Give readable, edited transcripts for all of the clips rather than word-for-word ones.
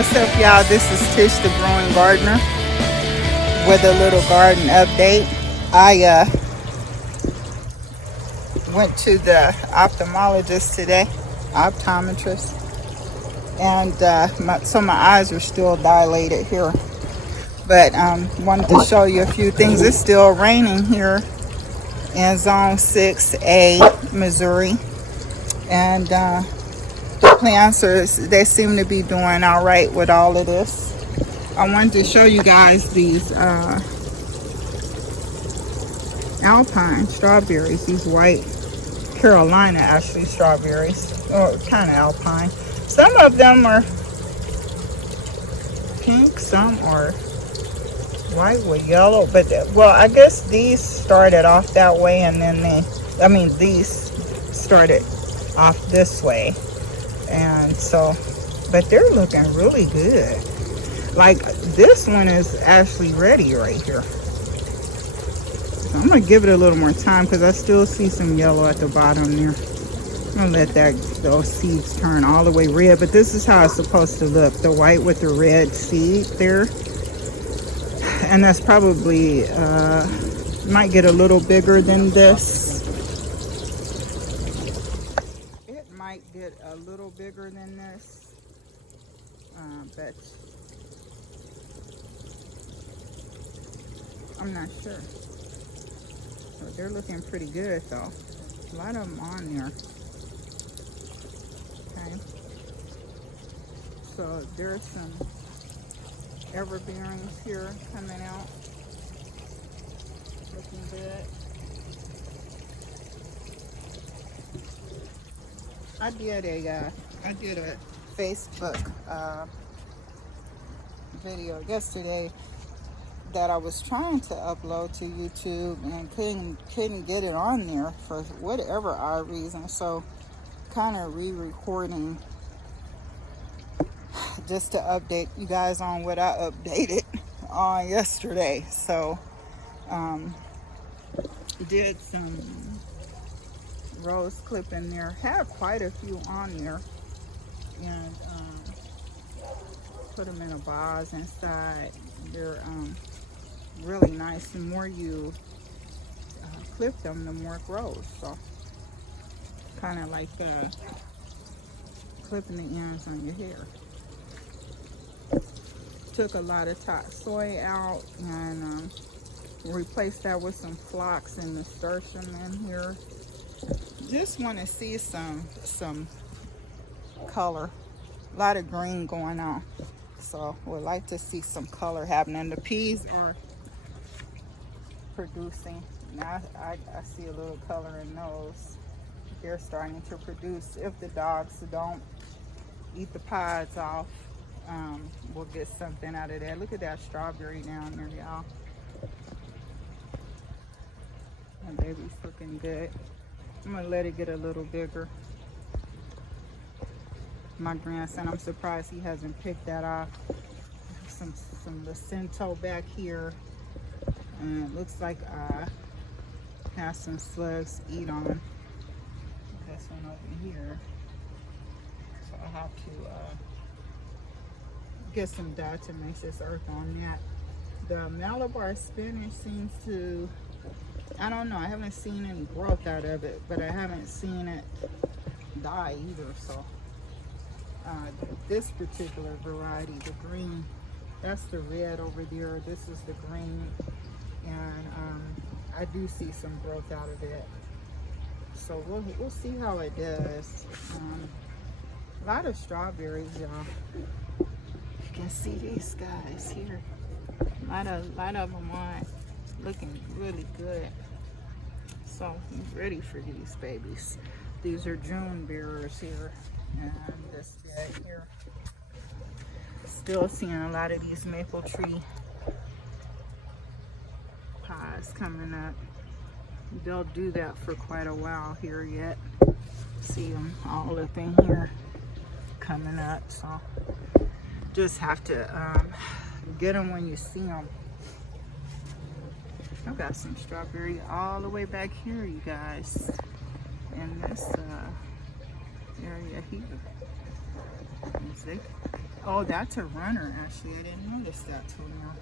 what's up, y'all? This is Tish, the growing gardener, with a little garden update. I went to the ophthalmologist today, optometrist, and so my eyes are still dilated here. But wanted to show you a few things. It's still raining here in Zone 6A, Missouri, and the plants they seem to be doing all right with all of this. I wanted to show you guys these Alpine strawberries, these white Carolina actually strawberries, or kind of Alpine. Some of them are pink, some are white with yellow, but well, I guess these started off that way, and then these started off this way, and so, but they're looking really good. Like, this one is actually ready right here. So I'm gonna give it a little more time because I still see some yellow at the bottom there. I'm gonna let those seeds turn all the way red, but this is how it's supposed to look, the white with the red seed there. And that's probably might get a little bigger than this. It might get a little bigger than this, but I'm not sure. So they're looking pretty good though. A lot of them on there. Okay. So there's some everbearings here coming out. Looking good. I did a Facebook video yesterday that I was trying to upload to YouTube and couldn't get it on there for whatever odd reason. So kind of re-recording just to update you guys on what I updated on yesterday. So did some rose clipping there, had quite a few on there, and put them in a vase inside. They're really nice. The more you clip them, the more it grows. So kind of like clipping the ends on your hair. Took a lot of topsoil out and replaced that with some phlox and nasturtium in here. Just want to see some color. A lot of green going on, so would like to see some color happening. The peas are producing now. I see a little color in those. They're starting to produce. If the dogs don't eat the pods off, we'll get something out of that. Look at that strawberry down there, y'all. My baby's looking good. I'm gonna let it get a little bigger. My grandson, I'm surprised he hasn't picked that off. Some Lucento back here, and it looks like I have some slugs eat on this one over here. So I have to get some diatomaceous earth on that. The Malabar Spinach seems to, I don't know, I haven't seen any growth out of it, but I haven't seen it die either. So this particular variety, the green, that's the red over there, this is the green, and I do see some growth out of it. So we'll see how it does. A lot of strawberries, y'all. You can see these guys here. A lot of them on, looking really good. So I'm ready for these babies. These are June bearers here, and this bed here. Still seeing a lot of these maple tree pies coming up. They'll do that for quite a while here yet. See them all up in here coming up. So just have to get them when you see them. I've got some strawberry all the way back here, you guys, in this area here. See? Oh, that's a runner, actually. I didn't notice that till now.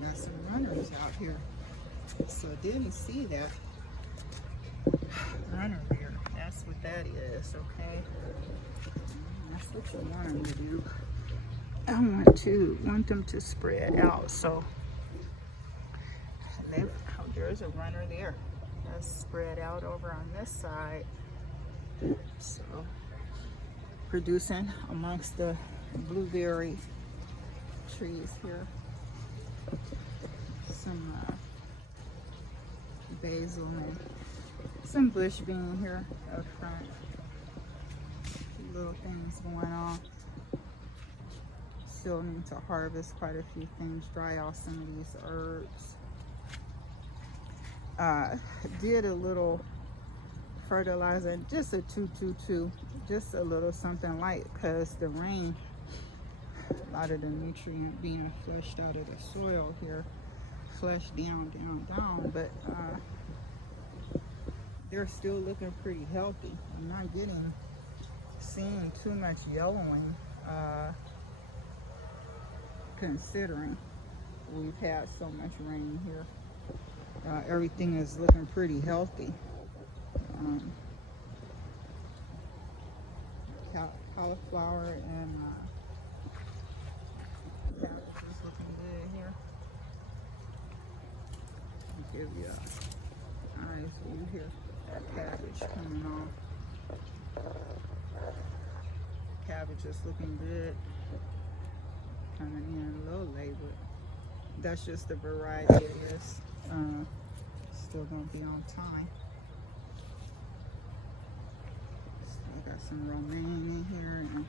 Got some runners out here. So I didn't see that runner there. That's what that is, okay? That's what you want them to do. I want them to spread out. So there's a runner there. That's spread out over on this side. So producing amongst the blueberry trees here. Some basil and some bush bean here up front. Little things going on. Still need to harvest quite a few things, dry out some of these herbs. Did a little fertilizer, just a 2-2-2, just a little something light, because the rain, a lot of the nutrient being flushed out of the soil here, flushed down, but they're still looking pretty healthy. I'm not seeing too much yellowing, considering we've had so much rain here. Everything is looking pretty healthy. Cauliflower and cabbage is looking good here. I'll give you a nice view here. That cabbage coming on. Cabbage is looking good. Kind of in a little late, but that's just the variety of this. Still gonna be on time. I got some romaine in here and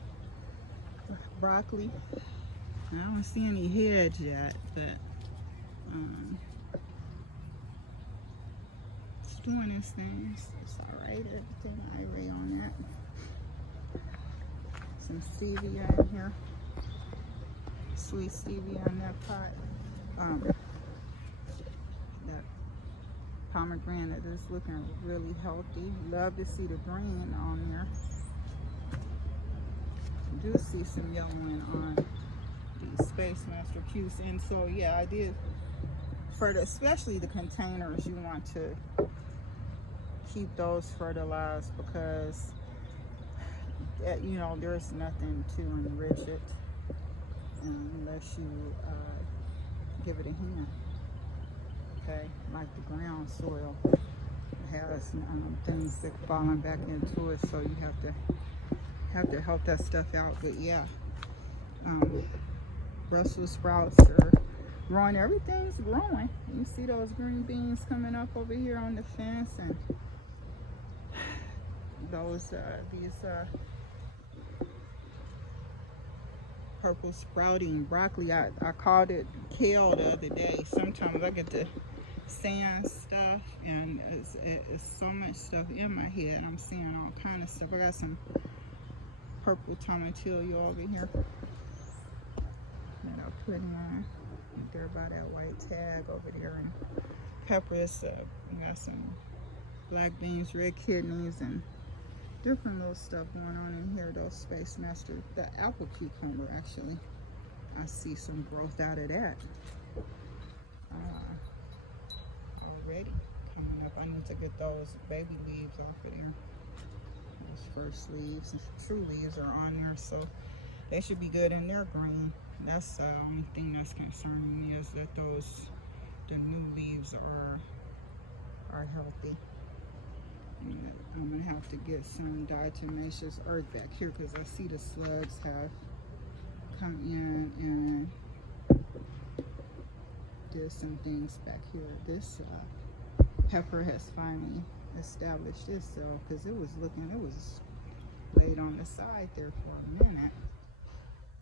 broccoli. I don't see any heads yet, but it's doing its things. It's all right. Everything irate on that. Some stevia in here. Sweet stevia in that pot. That pomegranate is looking really healthy. Love to see the green on there. Do see some yellowing on the Space Master Q's, and so yeah, I did for especially the containers. You want to keep those fertilized because there's nothing to enrich it unless you give it a hand. Okay, like the ground soil has things that falling back into it, so you have to help that stuff out. But yeah, Brussels sprouts are growing. Everything's growing. You see those green beans coming up over here on the fence, and those these purple sprouting broccoli. I called it kale the other day. Sometimes I get the saying stuff, and it's so much stuff in my head. I'm seeing all kind of stuff. I got some purple tomatillo over here that I put in there by that white tag over there, and peppers. We got some black beans, red kidneys, and different little stuff going on in here. Those Space Master, the apple cucumber, actually, I see some growth out of that already coming up. I need to get those baby leaves off of there. Those first leaves, true leaves are on there, so they should be good, and they're green. That's the only thing that's concerning me, is that the new leaves are healthy. And I'm gonna have to get some diatomaceous earth back here, because I see the slugs have come in and did some things back here. This pepper has finally established itself, because it was laid on the side there for a minute,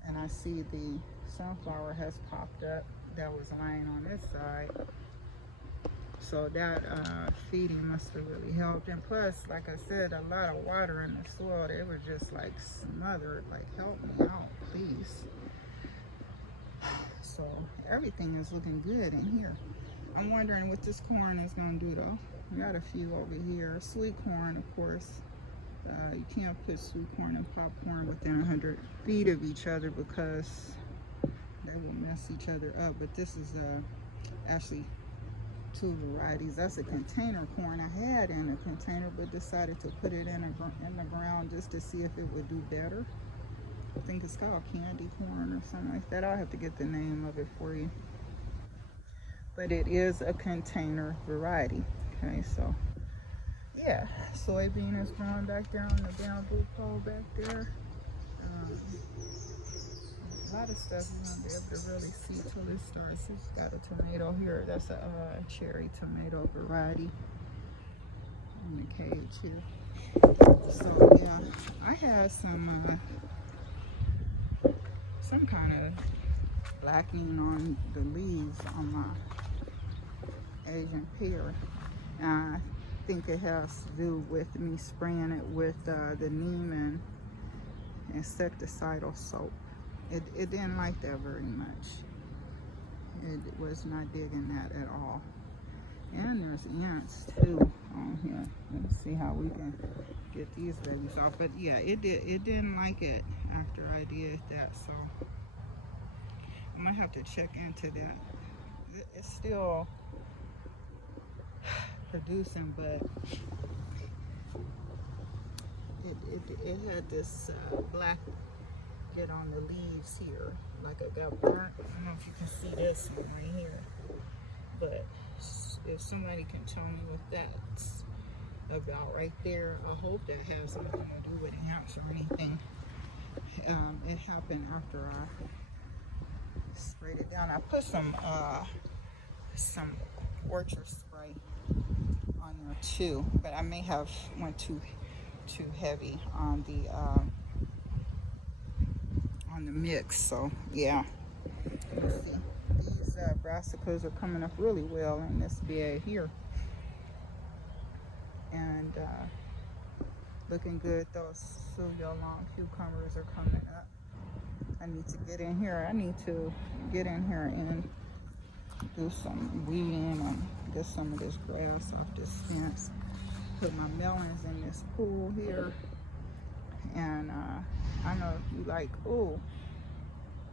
and I see the sunflower has popped up that was lying on this side. So that feeding must have really helped. And plus, like I said, a lot of water in the soil. They were just like smothered. Like, help me out, please. So everything is looking good in here. I'm wondering what this corn is going to do, though. We got a few over here. Sweet corn, of course. You can't put sweet corn and popcorn within 100 feet of each other because they will mess each other up. But this is actually two varieties. That's a container corn I had in a container, but decided to put it in the ground just to see if it would do better. I think it's called candy corn or something like that. I'll have to get the name of it for you. But it is a container variety. Okay, so yeah, soybean is growing back there on the bamboo pole back there. A lot of stuff you won't be able to really see till it starts. It's got a tomato here. That's a cherry tomato variety in the cage here. So yeah, I had some kind of blackening on the leaves on my Asian pear. I think it has to do with me spraying it with the neem and insecticidal soap. It didn't like that very much. It was not digging that at all. And there's ants too on here. Let's see how we can get these babies off. But yeah, it didn't like it after I did that. So I might have to check into that. It's still producing, but it had this black get on the leaves here, like it got burnt. I don't know if you can see this one right here, but if somebody can tell me what that's about right there, I hope that has something to do with ants or anything. It happened after I sprayed it down. I put some orchard spray on there too, but I may have went too heavy on the mix. So yeah, let's see. These brassicas are coming up really well in this bed here, and looking good. Those Suyo long cucumbers are coming up. I need to get in here. and do some weeding and get some of this grass off this fence. Put my melons in this pool here. And I know if you like,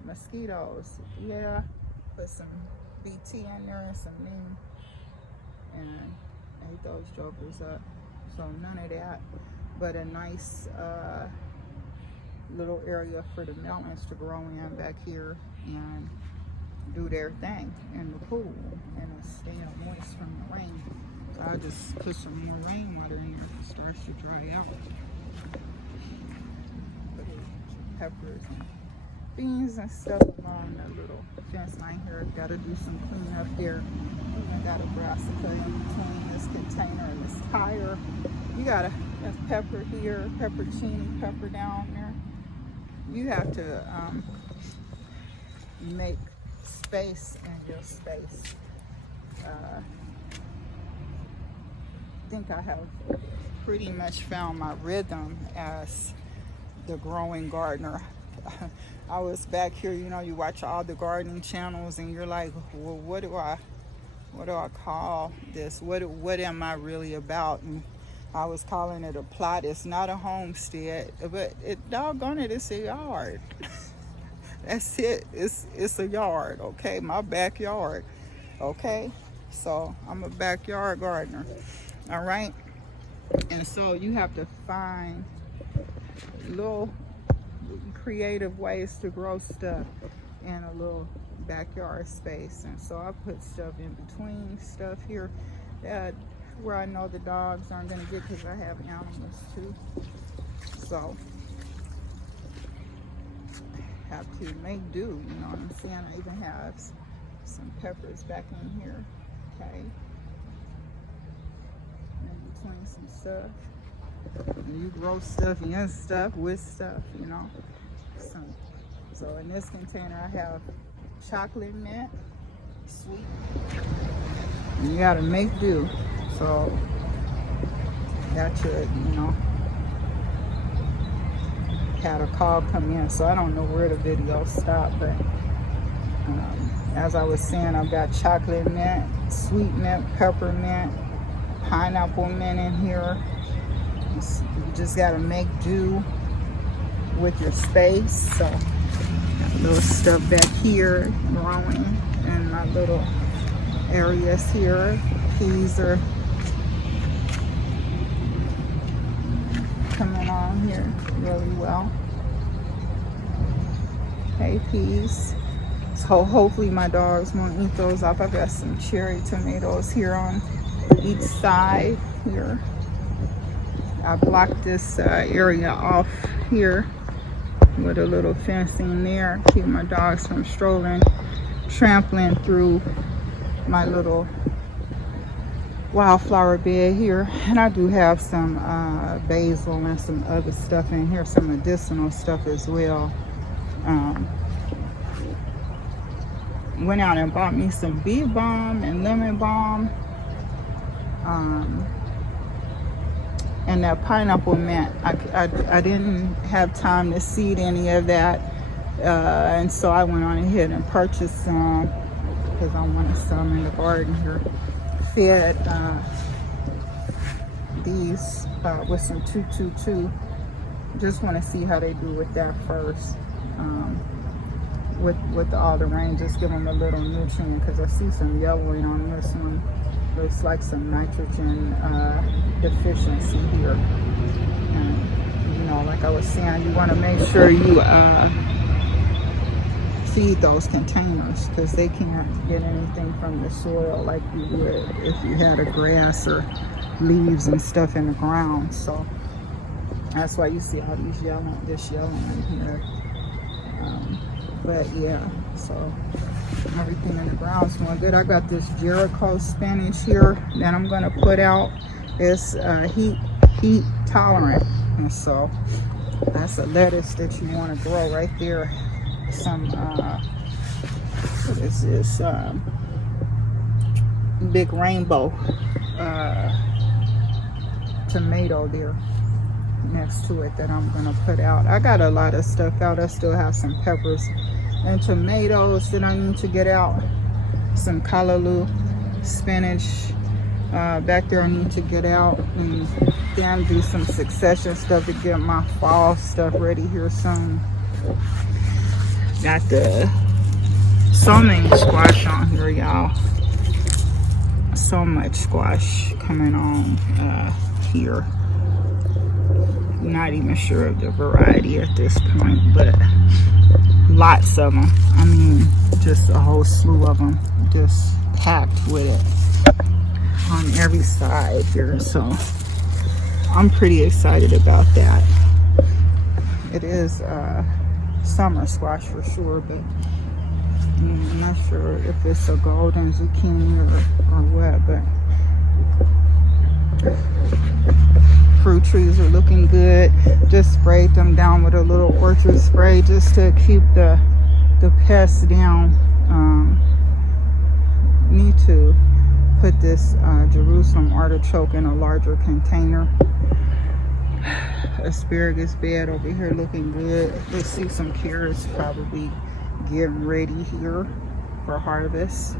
mosquitoes. Yeah, put some BT in there and some neem and ate those jokers up. So none of that, but a nice little area for the melons to grow in back here and do their thing in the pool, and it's staying moist from the rain. So I'll just put some more rainwater in there if it starts to dry out. Put peppers and beans and stuff along the little fence line here. Got to do some cleanup here. Even got a brassica in between this container and this tire. You got a pepper here, peppercini pepper down there. You have to make space in your space. I think I have pretty much found my rhythm as the growing gardener. I was back here, you know, you watch all the gardening channels and you're like, well, what do I call this? What am I really about? And I was calling it a plot. It's not a homestead, but doggone it, it's a yard. That's it. It's a yard, okay? My backyard, okay? So I'm a backyard gardener, all right? And so you have to find little creative ways to grow stuff in a little backyard space. And so I put stuff in between stuff here where I know the dogs aren't going to get, because I have animals too. So have to make do, you know what I'm saying? I even have some peppers back in here, okay? In between some stuff. And you grow stuff and stuff with stuff, you know? So in this container I have chocolate mint, sweet. And you gotta make do. So that should, you know, had a call come in, so I don't know where the video stopped, but as I was saying, I've got chocolate mint, sweet mint, peppermint, pineapple mint in here, You just gotta make do with your space. So got a little stuff back here growing in my little areas here. Peas are coming on here really well. Hey, peas. So hopefully my dogs won't eat those up. I've got some cherry tomatoes here on each side here. I blocked this area off here with a little fencing there. Keep my dogs from strolling, trampling through my little wildflower bed here. And I do have some basil and some other stuff in here, some medicinal stuff as well. Went out and bought me some bee balm and lemon balm, and that pineapple mint. I didn't have time to seed any of that, and so I went on ahead and purchased some because I wanted some in the garden here. Fed these with some 222. Just want to see how they do with that first. With all the rain, just give them a little nutrient, because I see some yellowing on this one. Looks like some nitrogen deficiency here. And you know, like I was saying, you want to make sure you feed those containers, because they can't get anything from the soil like you would if you had a grass or leaves and stuff in the ground. So that's why you see all these this yellowing here. But yeah, so everything in the ground's doing good. I got this Jericho spinach here that I'm gonna put out. It's heat tolerant, and so that's a lettuce that you want to grow right there. Some what is this? Big rainbow tomato there next to it that I'm gonna put out. I got a lot of stuff out. I still have some peppers and tomatoes that I need to get out. Some callaloo spinach back there I need to get out, and then do some succession stuff to get my fall stuff ready here soon. Got the so many squash on here, y'all. So much squash coming on here. Not even sure of the variety at this point, but lots of them. I mean, just a whole slew of them, just packed with it on every side here. So I'm pretty excited about that. It is summer squash for sure, but I'm not sure if it's a golden zucchini or what, but fruit trees are looking good. Just sprayed them down with a little orchard spray just to keep the pests down. Need to put this Jerusalem artichoke in a larger container. Asparagus bed over here looking good. Let's see, some carrots probably getting ready here for harvest.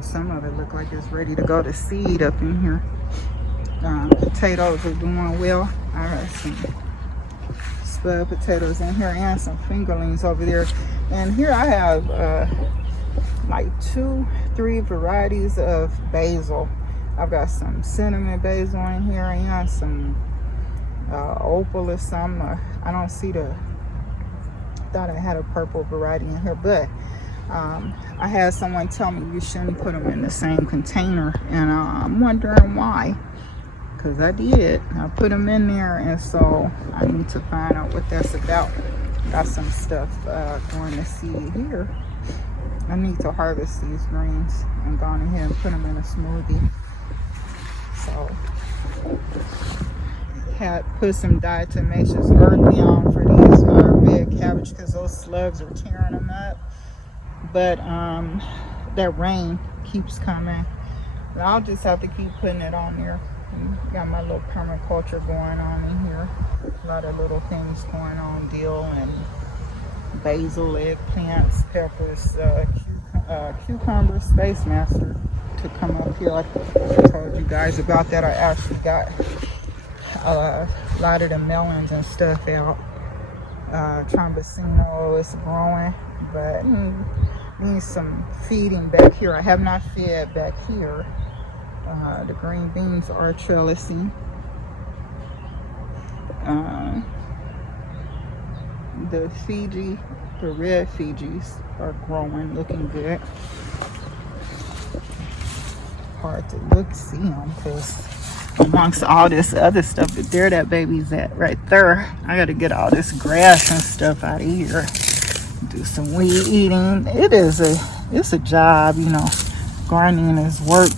Some of it look like it's ready to go to seed up in here. Potatoes are doing well. I got some spud potatoes in here and some fingerlings over there. And here I have like 2-3 varieties of basil. I've got some cinnamon basil in here and some opal or some. I don't see thought I had a purple variety in here, but I had someone tell me you shouldn't put them in the same container, and I'm wondering why. Because I did. I put them in there, and so I need to find out what that's about. Got some stuff going to seed here. I need to harvest these greens and go on ahead and put them in a smoothie. So, had put some diatomaceous earth down for these red cabbage because those slugs are tearing them up. But that rain keeps coming. And I'll just have to keep putting it on there. Got my little permaculture going on in here. A lot of little things going on. Dill and basil, eggplants, peppers, cucumber, Space Master to come up here. I told you guys about that. I actually got a lot of the melons and stuff out. Trombocino is growing, but needs some feeding back here. I have not fed back here. The green beans are trellising. The Fiji, the red Fijis are growing, looking good. Hard to see them because amongst all this other stuff, but there that baby's at right there. I gotta get all this grass and stuff out of here. Do some weed eating. It's a job, you know. Gardening is work.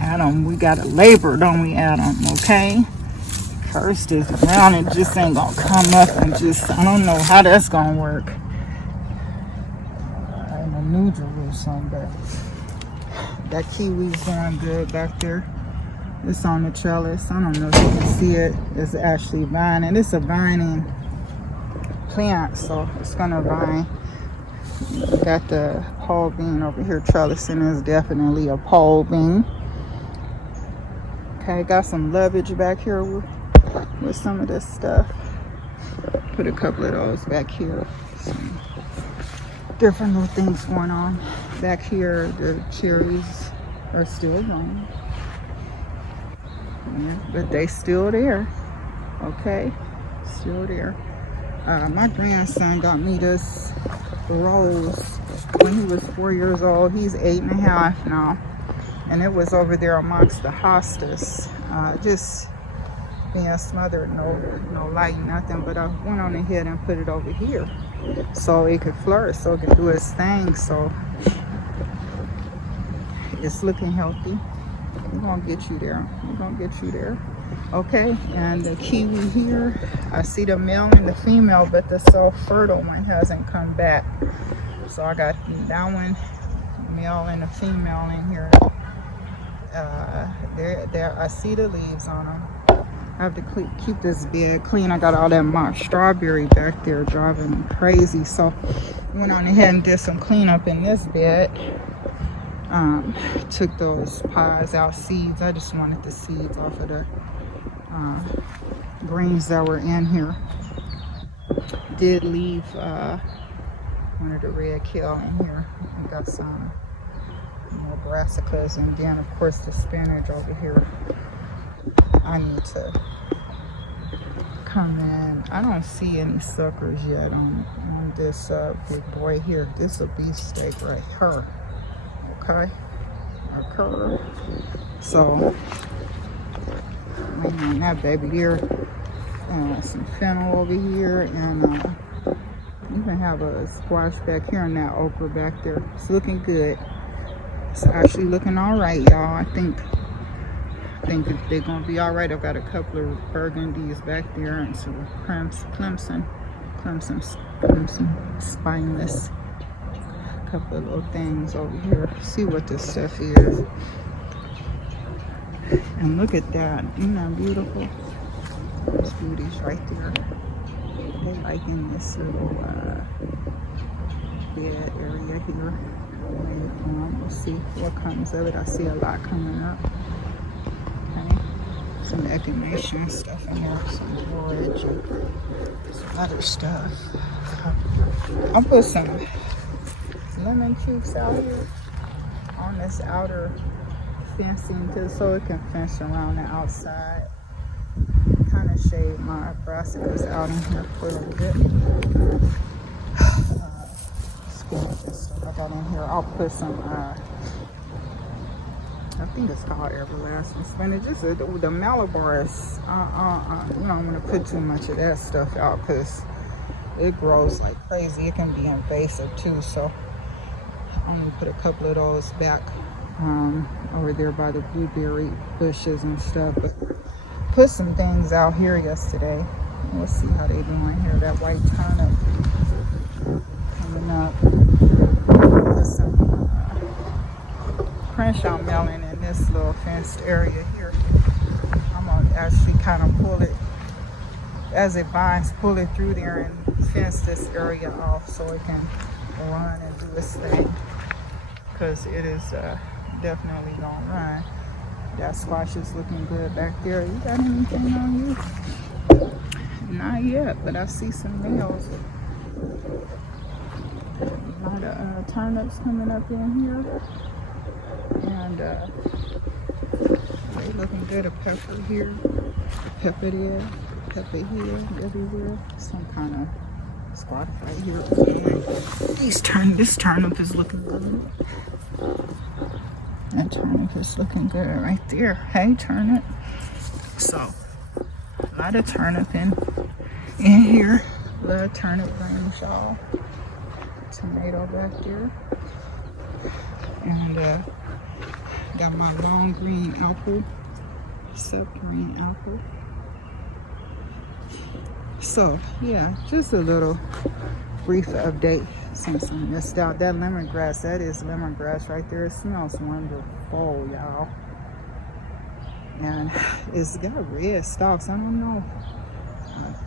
Adam, we gotta labor, don't we, Adam? Okay. Curse this ground, it just ain't gonna come up and just, I don't know how that's gonna work. In the New Jerusalem, but that kiwi's doing good back there. It's on the trellis. I don't know if you can see it. It's actually vining. It's a vining plant, so it's gonna vine. Got the pole bean over here trellising. Is definitely a pole bean. Okay, got some lovage back here with some of this stuff. Put a couple of those back here. Some different little things going on. Back here, the cherries are still growing. Yeah, but they still there. Okay, still there. My grandson got me this rose when he was 4 years old. He's 8.5 now, and it was over there amongst the hostas, just being smothered. No light, nothing. But I went on ahead and put it over here so it could flourish, so it could do its thing. So it's looking healthy. We're gonna get you there. We're gonna get you there. Okay, and the kiwi here, I see the male and the female, but the self-fertile one hasn't come back. So I got that one, male and the female in here. There, I see the leaves on them. I have to keep this bed clean. I got all that mock strawberry back there driving me crazy. So I went on ahead and did some cleanup in this bed. Took those pods out, seeds. I just wanted the seeds off of the greens that were in here. Did leave one of the red kale in here. I got some more brassicas, and then of course the spinach over here. I need to come in. I don't see any suckers yet on this big boy here. This will be steak right here. Okay, so waiting on that baby here. Some fennel over here, and even have a squash back here and that okra back there. It's looking good. It's actually looking all right, y'all. I think they're gonna be all right. I've got a couple of burgundies back there and some clemson spineless. Couple of little things over here. See what this stuff is. And look at that. Isn't that beautiful? Those beauties right there. They like in this little bed area here. We'll see what comes of it. I see a lot coming up. Okay. Some echinacea stuff in here. Some borage and some other stuff. I'll put some lemon cubes out here on this outer fencing so it can fence around the outside. Kind of shade my brassicas out in here for a little bit. Spinach and stuff I got in here. I'll put some I think it's called everlasting spinach. Just the Malabar is you don't want to put too much of that stuff out because it grows like crazy. It can be invasive too, so I'm gonna put a couple of those back over there by the blueberry bushes and stuff. But put some things out here yesterday. We'll see how they doing here. That white turnip coming up. Put some Crenshaw melon in this little fenced area here. I'm gonna actually kind of pull it as it binds, pull it through there and fence this area off so it can run and do its thing, because it is definitely gonna run. That squash is looking good back there. You got anything on you? Not yet, but I see some nails. A lot of turnips coming up in here. And they looking good. A pepper here, pepper there, pepper here, everywhere. Some kind of squash right here. This turnip is looking good. That turnip is looking good right there. Hey, turnip. So, a lot of turnip in here. A lot of turnip greens, y'all. Tomato back there. And got my long green apple. Sub green apple. So, yeah, just a little brief update since I missed out. That lemongrass, that is lemongrass right there. It smells wonderful, y'all. And it's got red stalks. I don't know.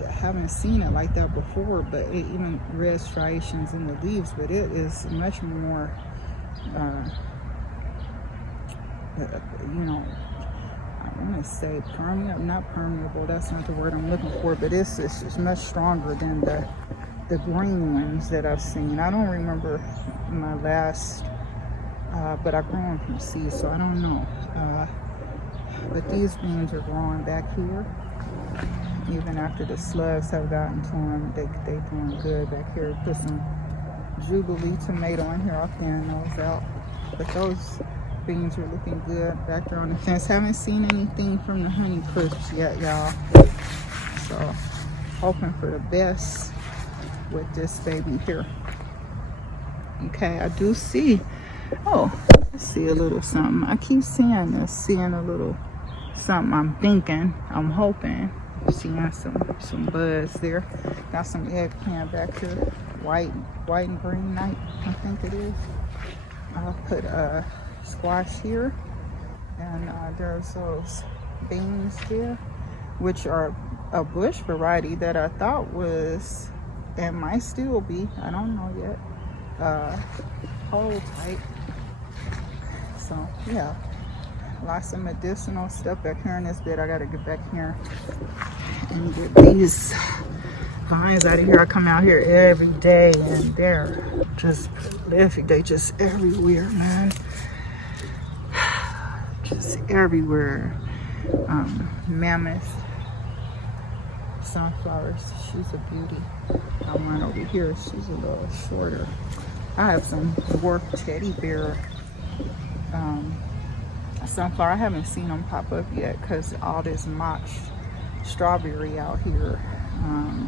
I haven't seen it like that before, but even red striations in the leaves, but it is much more, you know, I want to say permeable, not permeable, that's not the word I'm looking for, but it's much stronger than the green ones that I've seen. I don't remember my last, but I grew them from seeds, so I don't know. But these beans are growing back here. Even after the slugs have gotten to them, they doing good back here. Put some Jubilee tomato in here. I'll thin those out. But those beans are looking good back there on the fence. Haven't seen anything from the honey crisps yet, y'all. So, hoping for the best with this baby here. Okay, I do see. Oh, I see a little something. I keep seeing this, seeing a little something. I'm thinking, I'm hoping, seeing some buds there. Got some eggplant back here, white and green night, I think it is. I'll put squash here, and there's those beans there, which are a bush variety that I thought was, and might still be, I don't know yet, whole type. So yeah, lots of medicinal stuff back here in this bed. I gotta get back here and get these vines out of here. I come out here every day and they're just prolific. They just everywhere, man. Just everywhere. Mammoth Sunflowers, she's a beauty. One over here, she's a little shorter. I have some dwarf teddy bear sunflower. I haven't seen them pop up yet because all this mock strawberry out here.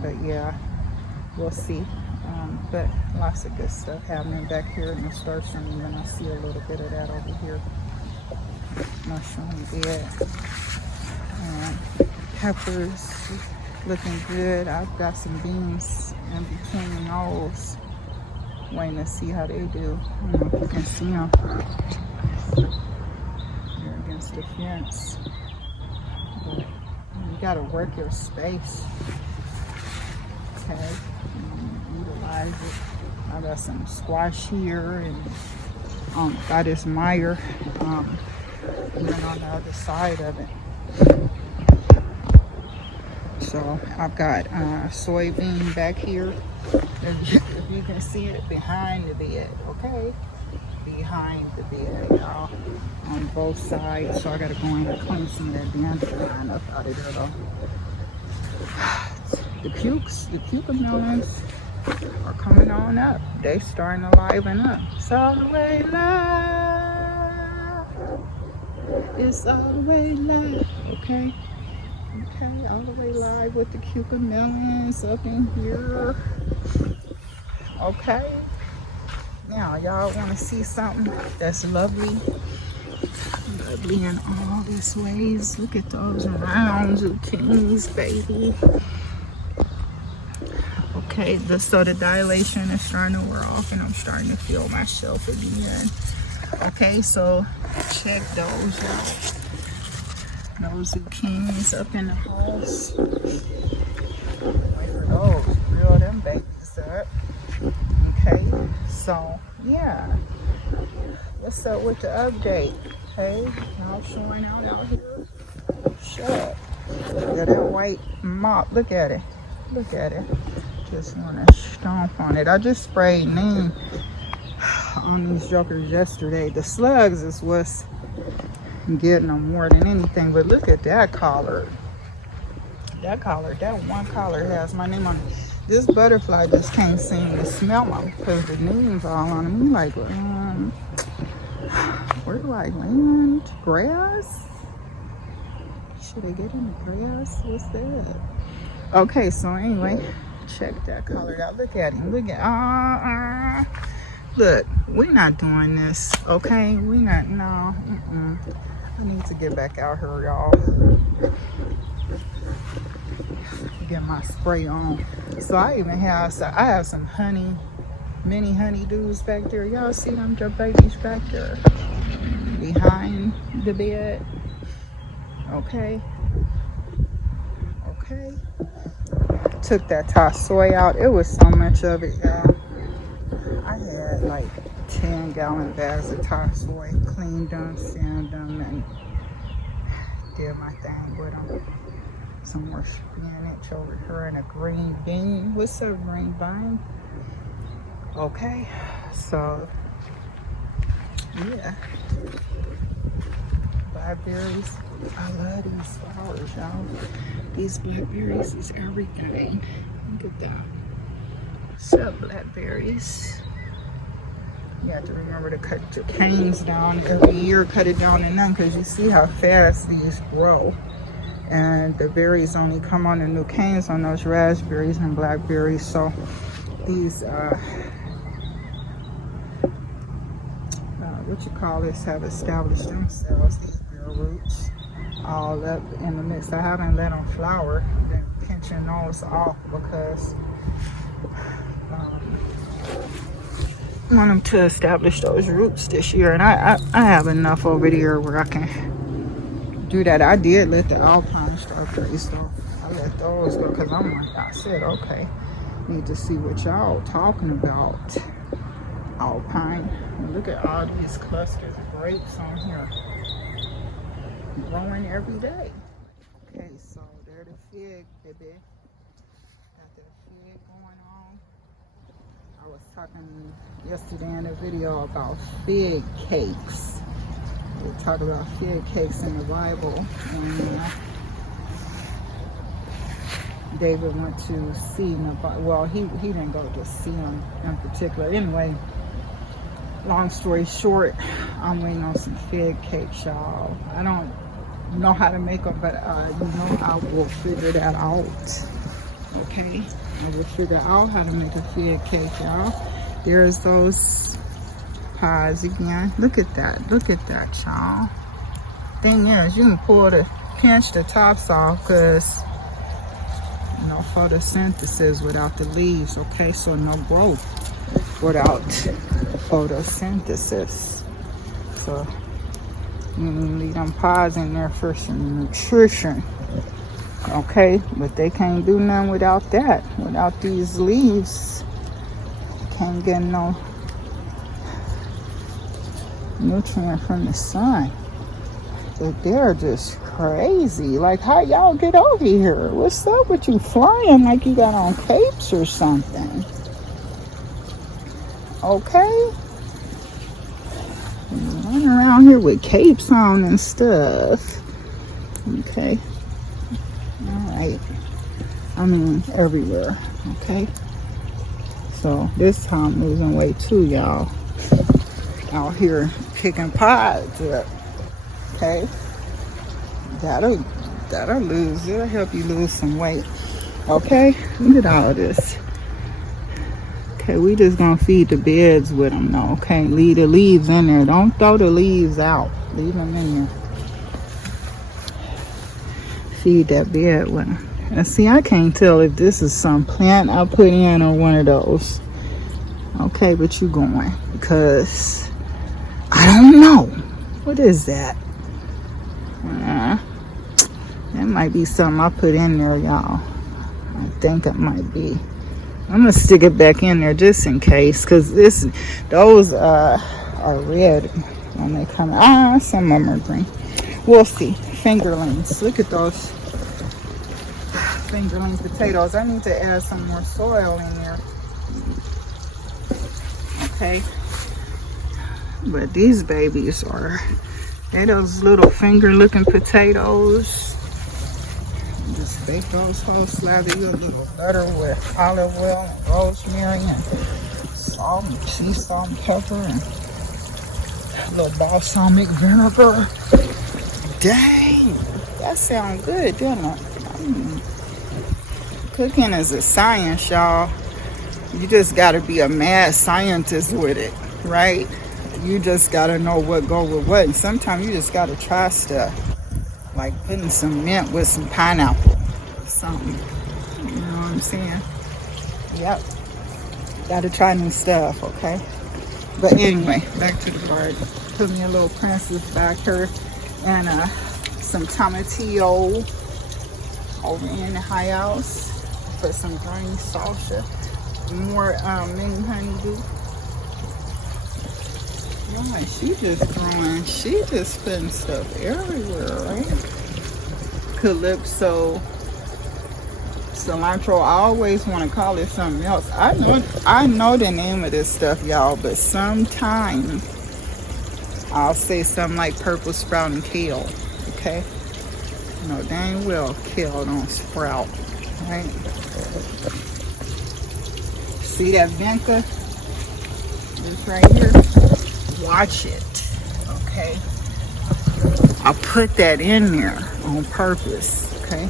But yeah, we'll see. But lots of good stuff happening back here in the mushroom. Even I see a little bit of that over here. Mushroom bed. Peppers looking good. I've got some beans in between those. Waiting to see how they do. I don't know if you can see them. They're against the fence. But you gotta work your space. Okay. Utilize it. I got some squash here and got this mire even on the other side of it. So I've got soybean back here. If you can see it behind the bed, okay? Behind the bed, y'all. On both sides. So I gotta go in and clean some of that dandelion up out of there though. The cucumbers are coming on up. They starting to liven up. It's all the way live. It's all the way live. Okay? Okay, all the way live with the cucumbers up in here. Okay. Now, y'all want to see something that's lovely? Lovely in all these ways. Look at those round zucchinis, baby. Okay, so the dilation is starting to wear off and I'm starting to feel my shelf again. Okay, so check those out. Those zucchinis up in the house. Wait for those. Reel them babies up. Okay, so yeah. What's up with the update? Okay, now showing out here. Shut up. Look at that white mop. Look at it. Look at it. Just want to stomp on it. I just sprayed neem on these jokers yesterday. The slugs is what's getting them more than anything. But look at that collar. That collar, that one collar has my name on it. This butterfly just can't seem to smell them because the neem's all on them. I'm like, where do I land? Grass? Should I get in the grass? What's that? Okay, so anyway, check that color out. Look at him. Look at look, we're not doing this, okay? We not, no. I need to get back out here, y'all. Get my spray on. So I even have, I have some mini honeydews back there. Y'all see them babies back there behind the bed? Okay. Okay. Took that top soy out. It was so much of it, y'all. I had like 10-gallon bags of top soy. Cleaned them, sanded them, and did my thing with them. Some more spinach over here and a green bean. What's up, green bean? Okay, so yeah, blackberries. I love these flowers, y'all. These blackberries is everything. Look at that. What's up, blackberries? You have to remember to cut your canes down every year. Cut it down to none because you see how fast these grow. And the berries only come on the new canes on those raspberries and blackberries. So these what you call this, have established themselves. These bare roots all up in the mix. I haven't let them flower. I've been pinching those off because I want them to establish those roots this year. And I have enough over there where I can do that. I did let the Alpine Strawberries go. I let those go because I'm like, I said, okay, need to see what y'all talking about. Alpine. And look at all these clusters of grapes on here. Growing every day. Okay, so there's the fig, baby. Got the fig going on. I was talking yesterday in a video about fig cakes. We talk about fig cakes in the Bible, and David went to see them. Well, he didn't go to see them in particular. Anyway, long story short, I'm waiting on some fig cakes, y'all. I don't know how to make them, but you know, I will figure that out. Okay, I will figure out how to make a fig cake, y'all. There's those pies again. Look at that, y'all. Thing is, you can pinch the tops off because no photosynthesis without the leaves. Okay, so no growth without photosynthesis. So you leave them pies in there for some nutrition. Okay, but they can't do nothing without that. Without these leaves, can't get no nutrient from the sun. But they're just crazy. Like, how y'all get over here? What's up with you flying like you got on capes or something? Okay, running around here with capes on and stuff. Okay, all right. I mean, everywhere. Okay, so this time I'm losing weight too, y'all. Out here picking pies up. Okay, that'll help you lose some weight. Okay, look at all of this. Okay, we just gonna feed the beds with them though. Okay, leave the leaves in there. Don't throw the leaves out. Leave them in there. Feed that bed with them. And see, I can't tell if this is some plant I put in or one of those. Okay, but you going because I don't know. What is that? That might be something I put in there, y'all. I think it might be. I'm gonna stick it back in there just in case, because those are red when they come. Some of them are green. We'll see. Fingerlings. Look at those fingerling potatoes. I need to add some more soil in there. Okay. But these babies are, they're those little finger looking potatoes. Just bake those whole, slather you a little butter with olive oil and rosemary and salt and sea salt and pepper and a little balsamic vinegar. Dang, that sounds good, doesn't it? Cooking is a science, y'all. You just gotta be a mad scientist with it, right? You just gotta know what go with what, and sometimes you just gotta try stuff, like putting some mint with some pineapple or something. You know what I'm saying? Yep. Gotta try new stuff, okay? But anyway, back to the garden. Put me a little princess back here and some tomatillo over in the house. Put some green salsa. More mini honeydew. Yeah, she just growing. She just putting stuff everywhere, right? Calypso, cilantro. I always want to call it something else. I know the name of this stuff, y'all, but sometimes I'll say something like purple sprouting kale. Okay? No, dang well kale don't sprout, right? See that vinca? It's right here. Watch it, okay? I put that in there on purpose, okay?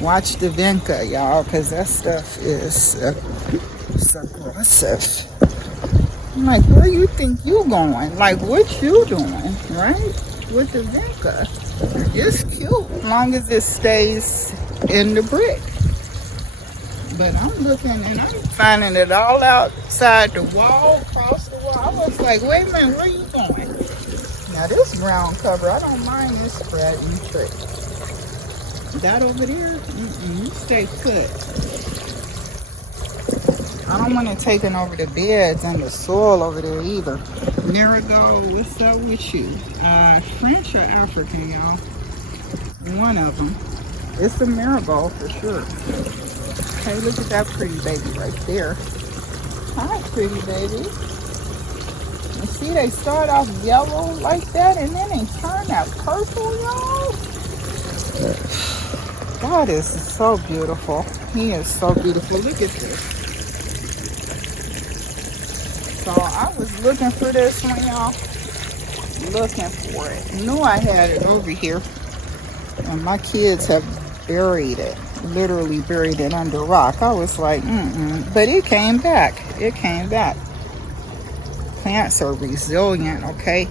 Watch the vinca, y'all, because that stuff is aggressive. I'm like, where you think you going? Like, what you doing, right? With the vinca. It's cute as long as it stays in the brick. But I'm looking and I'm finding it all outside the wall, across the wall. I was like, wait a minute, where you going? Now this ground cover, I don't mind this spreading trick. That over there, you stay put. I don't want it taking over the beds and the soil over there either. Marigold, what's up with you? French or African, y'all? One of them. It's a marigold for sure. Okay, look at that pretty baby right there. Hi, pretty baby. You see, they start off yellow like that, and then they turn that purple, y'all. God is so beautiful. He is so beautiful. Look at this. So I was looking for this one, y'all. Looking for it. Knew I had it over here. And my kids have buried it. Literally buried it under rock. I was like, but it came back. It came back. Plants are resilient, okay?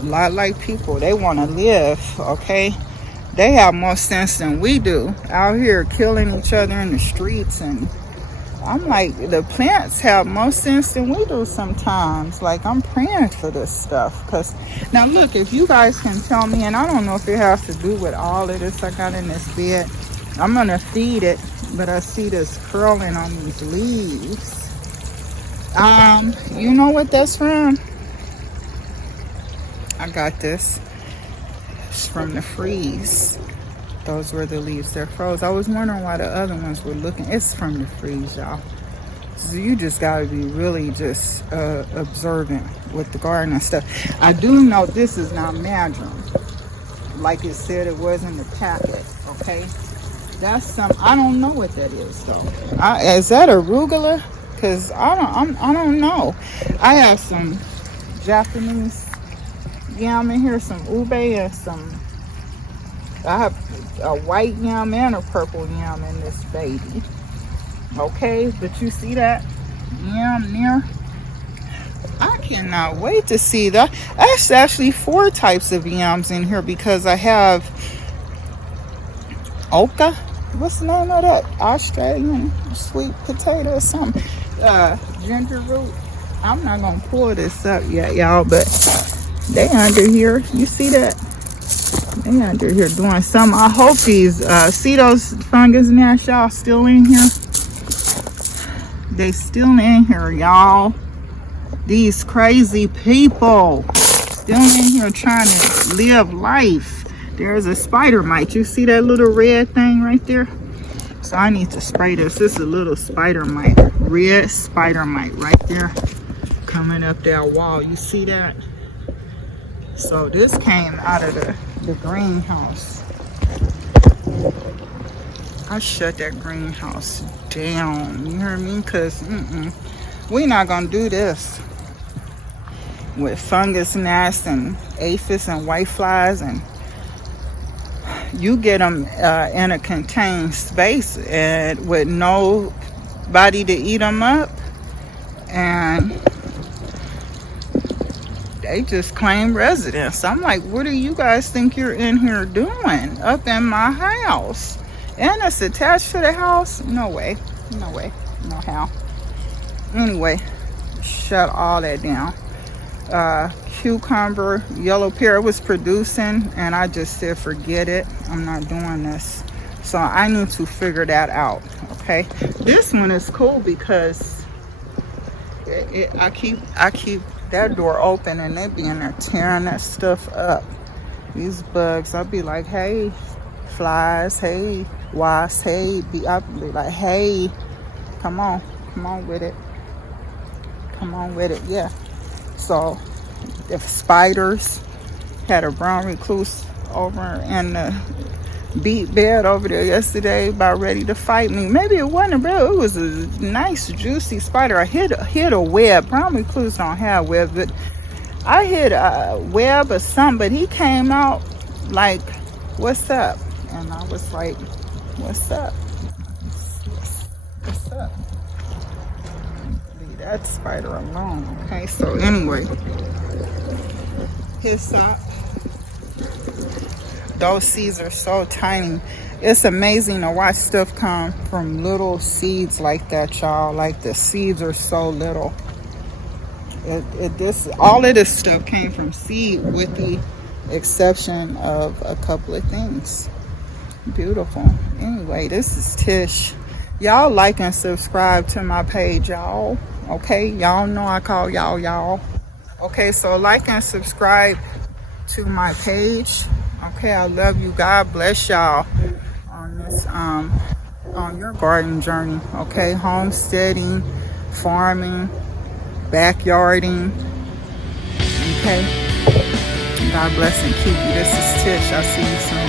A lot like people. They want to live, okay? They have more sense than we do. Out here killing each other in the streets. And I'm like, the plants have more sense than we do sometimes. Like, I'm praying for this stuff. Because, now look, if you guys can tell me, and I don't know if it has to do with all of this I got in this bed. I'm going to feed it, but I see this curling on these leaves. You know what that's from? I got this. It's from the freeze. Those were the leaves that froze. I was wondering why the other ones were looking. It's from the freeze, y'all. So you just got to be really just observant with the garden and stuff. I do know this is not marjoram. Like it said it was in the packet, okay? That's some, I don't know what that is though. Is that arugula? Cause I don't know. I have some Japanese yam in here, some ube and some. I have a white yam and a purple yam in this baby. Okay, but you see that yam there? I cannot wait to see that. That's actually 4 types of yams in here because I have oka. What's the name of that? Australian sweet potato or something. Ginger root. I'm not gonna pull this up yet, y'all, but they under here. You see that? They under here doing something. I hope these see those fungus gnats, y'all, still in here. They still in here, y'all. These crazy people. still in here trying to live life. There's a spider mite. You see that little red thing right there? So I need to spray this. This is a little spider mite. Red spider mite right there. Coming up that wall. You see that? So this came out of the greenhouse. I shut that greenhouse down. You hear me? Because we're not going to do this with fungus gnats and aphids and whiteflies. And you get them in a contained space and with nobody to eat them up. And they just claim residence. I'm like, what do you guys think you're in here doing up in my house? And it's attached to the house? No way. No way. No how. Anyway, shut all that down. Cucumber, yellow pear was producing, and I just said, forget it. I'm not doing this. So I need to figure that out. Okay. This one is cool because I keep that door open and they be in there tearing that stuff up. These bugs, I'll be like, hey, flies, hey, wasps, hey, I'll be like, hey, come on with it. Come on with it, yeah. So, if spiders, had a brown recluse over in the beet bed over there yesterday, about ready to fight me. Maybe it wasn't a real, it was a nice juicy spider. I hit a web. Brown recluse don't have web, but I hit a web or something, but he came out like, what's up? And I was like, what's up? What's up? Leave that spider alone. Okay, so anyway, his sock. Those seeds are so tiny. It's amazing to watch stuff come from little seeds like that, y'all. Like the seeds are so little. All of this stuff came from seed with the exception of a couple of things. Beautiful. Anyway, this is Tish. Y'all like and subscribe to my page, y'all. Okay, y'all know I call y'all. Okay, so like and subscribe to my page. Okay, I love you. God bless y'all on this on your garden journey. Okay, homesteading, farming, backyarding. Okay, God bless and keep you. This is Tish. I'll see you soon.